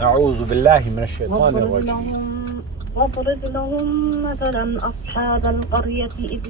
أعوذ بالله من الشيطان الرجيم. واضرب لهم مثلا أصحاب القرية إذ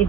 إذ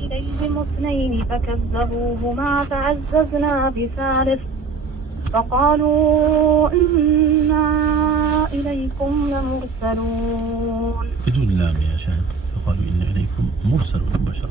إليهم اثنين فكذبوهما فعززنا بثالث فقالوا إنا إليكم لمرسلون. بدون لام يا شهد. فقالوا إنا إليكم مرسلون مباشرة.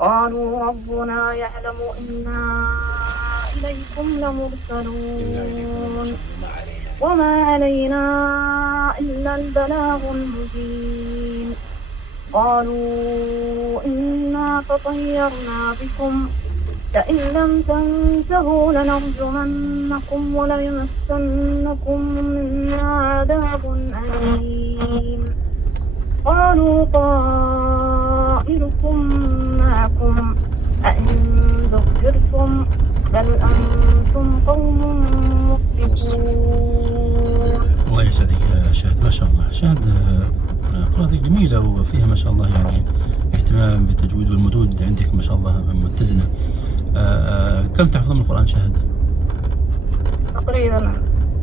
قالوا ربنا يعلم إنا إليكم لمرسلون وما علينا إلا البلاغ المبين. قالوا إنا تطيرنا بكم لئن لم تنتهوا لنرجمنكم وليمسنكم منا عذاب أليم. قالوا طائركم معكم أئن ذكرتم بل أنتم قوم مسرفون. الله يسعدك يا شهد، ما شاء الله. شهد قراءتك جميلة وفيها ما شاء الله يعني اهتمام بالتجويد والمدود عندك ما شاء الله متزنة. كم تحفظ من القرآن شهد؟ تقريبا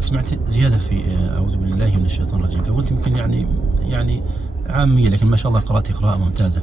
سمعت زيادة في أعوذ بالله من الشيطان الرجيم، فقلت يمكن يعني عامية، لكن ما شاء الله قرأتي قراءة ممتازة.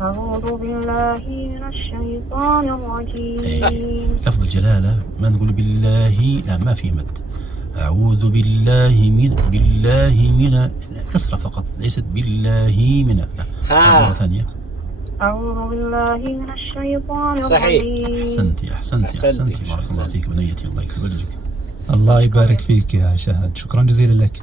أعوذ بالله من الشيطان الرجيم. لفظ الجلالة ما نقول بالله، لا ما في مد. أعوذ بالله من كسرة فقط، ليست بالله من. لا. مرة ثانية. أعوذ بالله من الشيطان صحيح. الرجيم. أحسنتي بارك الله فيك بنيتي، الله يكتب أجرك. الله يبارك فيك يا شهد، شكرا جزيلا لك.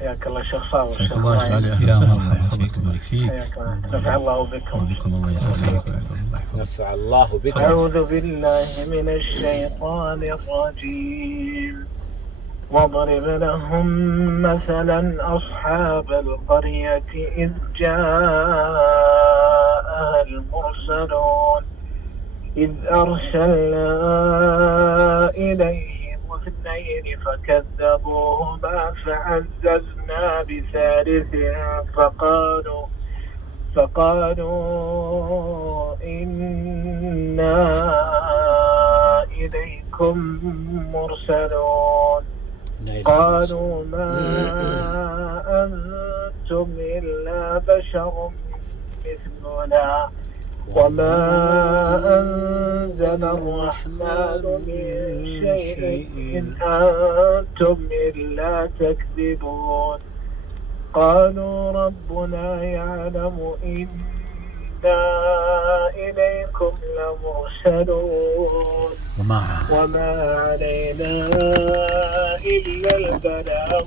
حياك الله شيخ صابر. حياك الله يا علي، أهلا يا وسهلا، مرحبا. الله يحفظك ويبارك فيك. نفع الله بكم. وبكم الله يحفظك ويحفظك. نفع الله بكم. أعوذ بالله من الشيطان الرجيم. واضرب لهم مثلا أصحاب القرية إذ جاءها المرسلون إذ أرسلنا إليهم اثنين فكذبوهما فعززنا بثالث فقالوا إنا إليكم مرسلون. قالوا ما أنتم إلا بشر مثلنا وما أنزل الرحمن من شيء إن أنتم إلا تكذبون. قالوا ربنا يعلم إنا إليكم لمرسلون وما علينا إلا البلاغ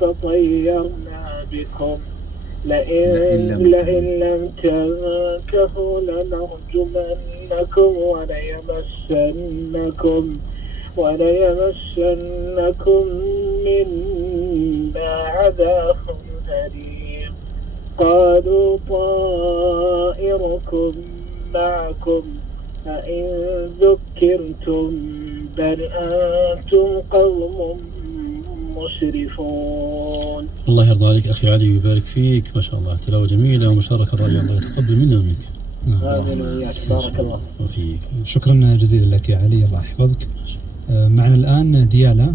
تطيرنا بكم لئن لم تنتهوا لنرجمنكم وليمسنكم منا عذاب أليم. قالوا طائركم معكم أئن ذكرتم بل أنتم قوم مسرفون. الله يرضى عليك أخي علي ويبارك فيك، ما شاء الله تلاوة جميلة ومشاركة رائعة، الله يتقبل منا ومنك. آمين وإياك، بارك الله وفيك. شكرا جزيلا لك يا علي، الله يحفظك. معنا الآن ديالا.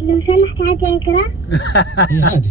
لو سمحت عادي أقرأ؟ هي عادي.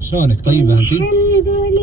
شلونك؟ طيبة أنت؟ الحمد لله.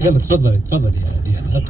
يلا تفضلي يا ديالا.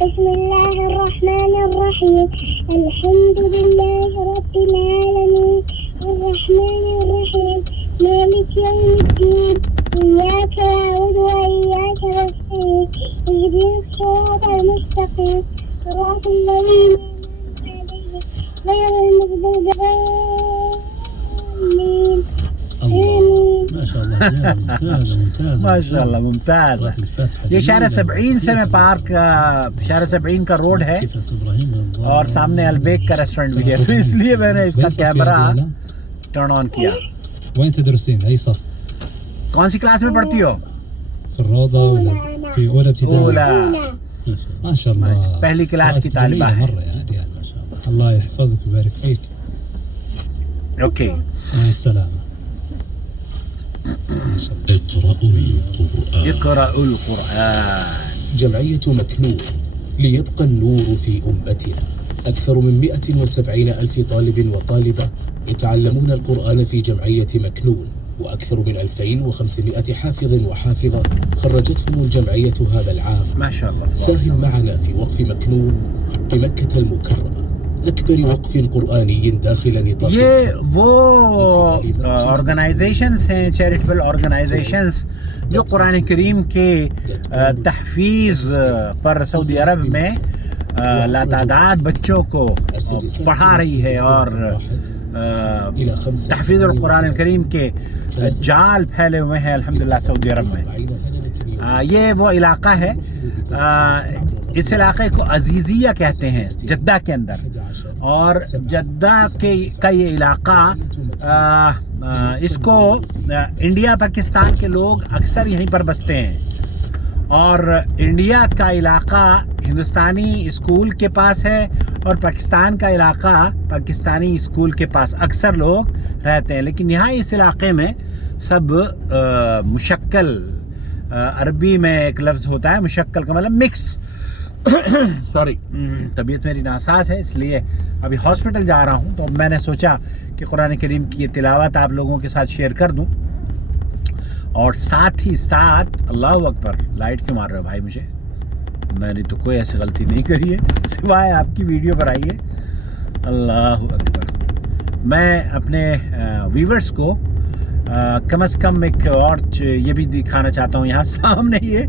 بسم الله الرحمن الرحيم الحمد لله رب العالمين الرحمن الرحيم مالك يوم الدين إياك نعبد وإياك نستعين اهدنا الصراط المستقيم صراط الذين أنعمت عليهم غير المغضوب عليهم الله ما شاء الله يا ممتازة ممتازة ما شاء الله ممتاز. قراءة الفاتحة یہ شارع جميلة. 70 سے میں پارک شارع 70 کا روڈ ہے كيف يا أستاذ إبراهيم؟ اور سامنے البیک کا ریسٹورنٹ بھی ہے، تو اس لیے میں نے اس کا وين صف يا کیمرہ رجالة؟ ٹرن آن کیا. وين تدرسين؟ أي صف؟ کون سی کلاس میں پڑھتی ہو؟ في الروضة ولا في أولى ابتدائي؟ اولا. ما شاء الله ما شاء الله. پہلی کلاس کی قراءتك طالبہ جميلة ہے. مرة يا ديان. ما شاء الله. الله يحفظك ويبارك فيك. اوکے. مع السلامة. ما شاء الله. اقرأوا القرآن. جمعية مكنون ليبقى النور في أمتنا. أكثر من 170 ألف طالب وطالبة يتعلمون القرآن في جمعية مكنون، وأكثر من 2500 حافظ وحافظة خرجتهم الجمعية هذا العام. ما شاء الله. ساهم معنا في وقف مكنون بمكة المكرمة، أكبر وقف قرآني داخل نطاق یہ وہ آرگنائزیشنز ہیں، چیریٹیبل آرگنائزیشنز جو قرآن کریم کے تحفیظ پر سعودی عرب میں لاتعداد بچوں کو پڑھا رہی ہے اور تحفیظ القرآن الکریم کے جال پھیلے ہوئے ہیں الحمدللہ سعودی عرب میں. یہ وہ علاقہ ہے، اس علاقے کو عزیزیہ کہتے ہیں جدہ کے اندر، اور جدہ کا یہ علاقہ اس کو انڈیا پاکستان کے لوگ اکثر یہیں پر بستے ہیں، اور انڈیا کا علاقہ ہندوستانی اسکول کے پاس ہے اور پاکستان کا علاقہ پاکستانی اسکول کے پاس اکثر لوگ رہتے ہیں. لیکن یہاں اس علاقے میں سب مشکل، عربی میں ایک لفظ ہوتا ہے مشکل کا مطلب مکس. سوری، طبیعت میری ناساز ہے اس لیے ابھی ہاسپٹل جا رہا ہوں، تو میں نے سوچا کہ قرآن کریم کی یہ تلاوت آپ لوگوں کے ساتھ شیئر کر دوں، اور ساتھ ہی ساتھ اللہ اکبر. لائٹ کیوں مار رہے ہو بھائی مجھے؟ میں نے تو کوئی ایسی غلطی نہیں کری ہے سوائے آپ کی ویڈیو پر آئی ہے. اللہ اکبر. میں اپنے ویورز کو کم از کم ایک اور یہ بھی دکھانا چاہتا ہوں. یہاں سامنے یہ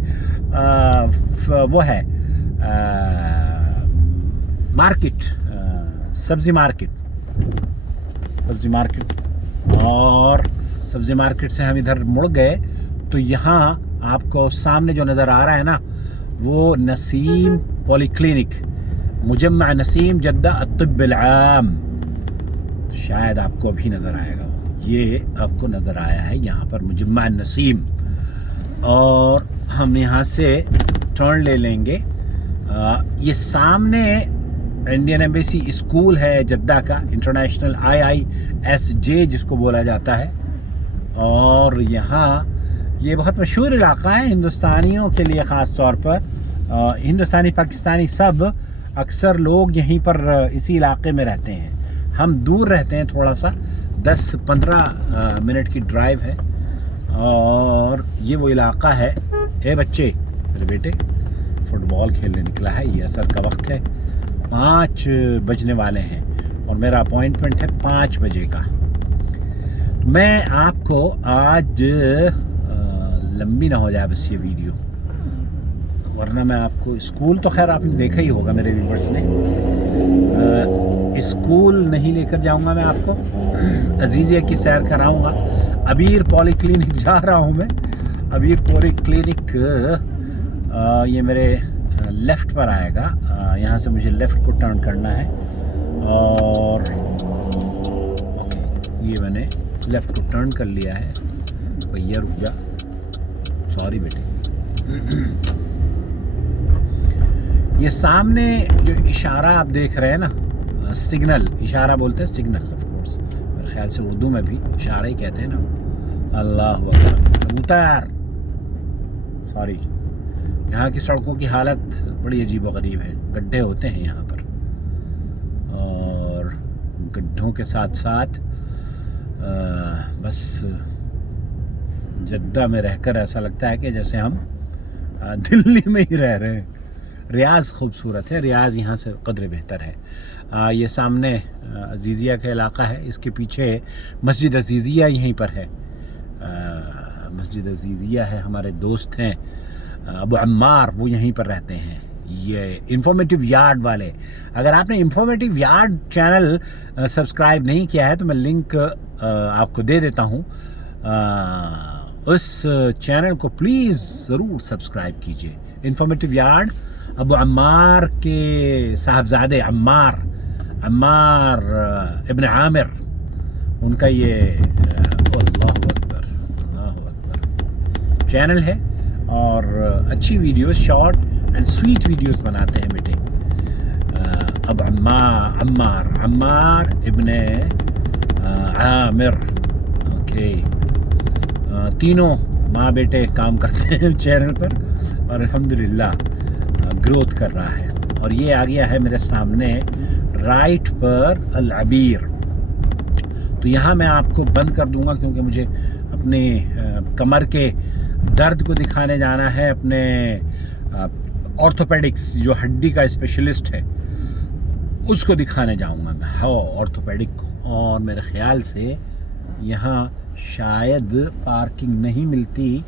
وہ ہے مارکیٹ، سبزی مارکیٹ، اور سبزی مارکیٹ سے ہم ادھر مڑ گئے تو یہاں آپ کو سامنے جو نظر آ رہا ہے نا وہ نسیم پولی کلینک، مجمع نسیم جدہ الطب العام. شاید آپ کو ابھی نظر آئے گا، یہ آپ کو نظر آیا ہے یہاں پر مجمع نسیم. اور ہم یہاں سے ٹرن لے لیں گے. یہ سامنے انڈین ایمبیسی اسکول ہے جدہ کا، انٹرنیشنل IISJ جس کو بولا جاتا ہے. اور یہاں یہ بہت مشہور علاقہ ہے ہندوستانیوں کے لیے، خاص طور پر ہندوستانی پاکستانی سب اکثر لوگ یہیں پر اسی علاقے میں رہتے ہیں. ہم دور رہتے ہیں تھوڑا سا، 10-15 منٹ کی ڈرائیو ہے. اور یہ وہ علاقہ ہے. اے بچے، میرے بیٹے فٹ بال کھیلنے نکلا ہے، یہ عصر کا وقت ہے، 5 بجنے والے ہیں اور میرا اپوائنٹمنٹ ہے 5 بجے کا. میں آپ کو آج لمبی نہ ہو جائے بس یہ ویڈیو، ورنہ میں آپ کو اسکول تو خیر آپ نے دیکھا ہی ہوگا میرے ویورز نے. اسکول نہیں لے کر جاؤں گا میں آپ کو، عزیزیہ کی سیر کراؤں گا. عبیر پولی کلینک جا رہا ہوں میں. عبیر پولی کلینک یہ میرے لیفٹ پر آئے گا، یہاں سے مجھے لیفٹ کو ٹرن کرنا ہے. اور اوکے، یہ میں نے لیفٹ کو ٹرن کر لیا ہے. بھیا رک جا، سوری بیٹے. یہ سامنے جو اشارہ آپ دیکھ رہے ہیں نا، سگنل، اشارہ بولتے ہیں سگنل، آف کورس میرے خیال سے اردو میں بھی اشارہ ہی کہتے ہیں نا. اللہ اکبر. کبوتر، سوری. یہاں کی سڑکوں کی حالت بڑی عجیب و غریب ہے، گڈھے ہوتے ہیں یہاں پر، اور گڈھوں کے ساتھ ساتھ بس جدہ میں رہ کر ایسا لگتا ہے کہ جیسے ہم دلی میں ہی رہ رہے ہیں. ریاض خوبصورت ہے، ریاض یہاں سے قدر بہتر ہے. یہ سامنے عزیزیہ کا علاقہ ہے، اس کے پیچھے مسجد عزیزیہ یہیں پر ہے. مسجد عزیزیہ ہے، ہمارے دوست ہیں ابو عمار، وہ یہیں پر رہتے ہیں. یہ انفارمیٹیو یارڈ والے، اگر آپ نے انفارمیٹیو یارڈ چینل سبسکرائب نہیں کیا ہے تو میں لنک آپ کو دے دیتا ہوں. اس چینل کو پلیز ضرور سبسکرائب کیجئے. انفارمیٹیو یارڈ ابو عمار کے صاحبزادے عمار ابن عامر، ان کا یہ اللہ اکبر چینل ہے، اور اچھی videos, short and sweet videos بناتے ہیں بیٹے. اب عمار ابن عامر، اوکے. تینوں ماں بیٹے کام کرتے ہیں چینل پر، اور الحمدللہ گروتھ کر رہا ہے. اور یہ آ گیا ہے میرے سامنے رائٹ پر العبیر. تو یہاں میں آپ کو بند کر دوں گا کیونکہ مجھے اپنے کمر کے درد کو دکھانے جانا ہے اپنے آرتھوپیڈکس، جو ہڈی کا اسپیشلسٹ ہے اس کو دکھانے جاؤں گا میں، آرتھوپیڈک کو. اور میرے خیال سے یہاں شاید پارکنگ نہیں ملتی،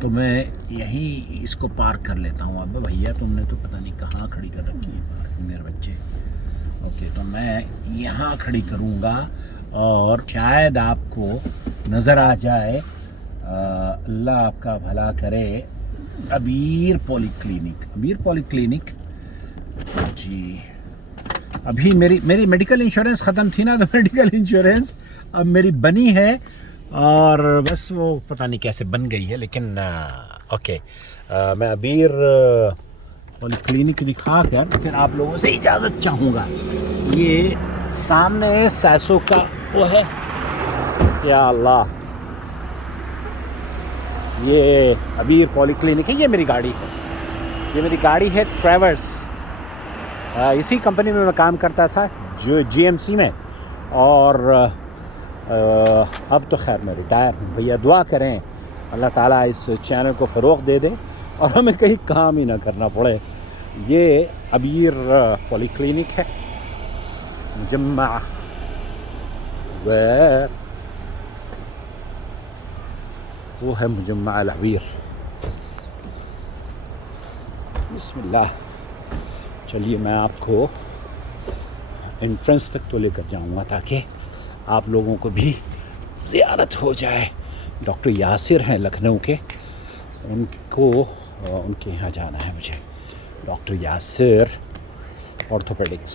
تو میں یہیں اس کو پارک کر لیتا ہوں. اب بھیا تم نے تو پتہ نہیں کہاں کھڑی کر رکھی ہے پارکنگ میرے بچے. اوکے، تو میں یہاں کھڑی کروں گا اور شاید آپ کو نظر آ جائے. اللہ آپ کا بھلا کرے. عبیر پولی کلینک جی. ابھی میری میڈیکل انشورنس ختم تھی نا، تو میڈیکل انشورنس اب میری بنی ہے، اور بس وہ پتہ نہیں کیسے بن گئی ہے، لیکن اوکے. میں عبیر پولی کلینک دکھا کر پھر آپ لوگوں سے اجازت چاہوں گا. یہ سامنے سیسو کا وہ ہے، یا اللہ، یہ عبیر پولی کلینک ہے. یہ میری گاڑی ہے ٹریورس. اسی کمپنی میں کام کرتا تھا، جو GMC میں، اور اب تو خیر میں ریٹائر ہوں. بھیا دعا کریں اللہ تعالیٰ اس چینل کو فروغ دے دے اور ہمیں کہیں کام ہی نہ کرنا پڑے. یہ عبیر پولی کلینک ہے، مجمع وہ ہے مجمع العبیر. بسم اللہ. چلیے میں آپ کو انٹرنس تک تو لے کر جاؤں گا تاکہ آپ لوگوں کو بھی زیارت ہو جائے. ڈاکٹر یاسر ہیں لکھنؤ کے، ان کے یہاں جانا ہے مجھے. Doctor Yasir orthopaedics.